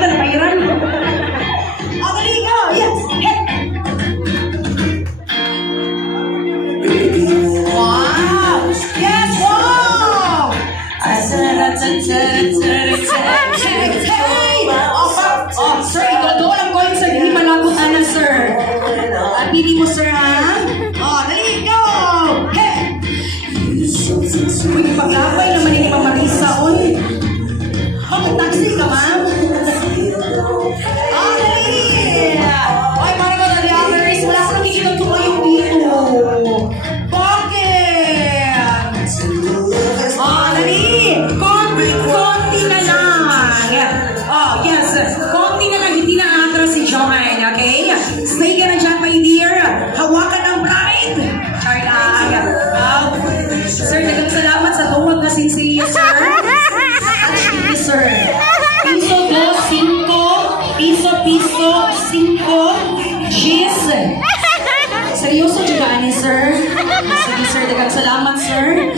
kita na pahiran. Oh, dali go! Yes! Hey! Wow! Yes! Wow! Oh, sir, ikaw lang ko yung sir. Hindi malagutan na, sir. Pili mo, sir, ha? Oh, dali go! Hey! Uy, paglapay naman ni Mama Marisa, oy. Oh, may taxi ka, ma'am? Oh, dali! Oy, para ko na others. Wala ko nakikita tumayo dito. Bakit? Oh, dali! Konti na lang. Oh, yes. Konti na lang. Hindi na atras si Joanne, okay? Stay ka na dyan, my dear. Hawakan ang bride. Char lang. Sir, salamat sa tuwag na sinsiliya, sir. Thank you, sir. Piso 2, 5. Piso, 5. Cheese. Seryoso juga ani, sir. Sige, sir. Salamat, sir.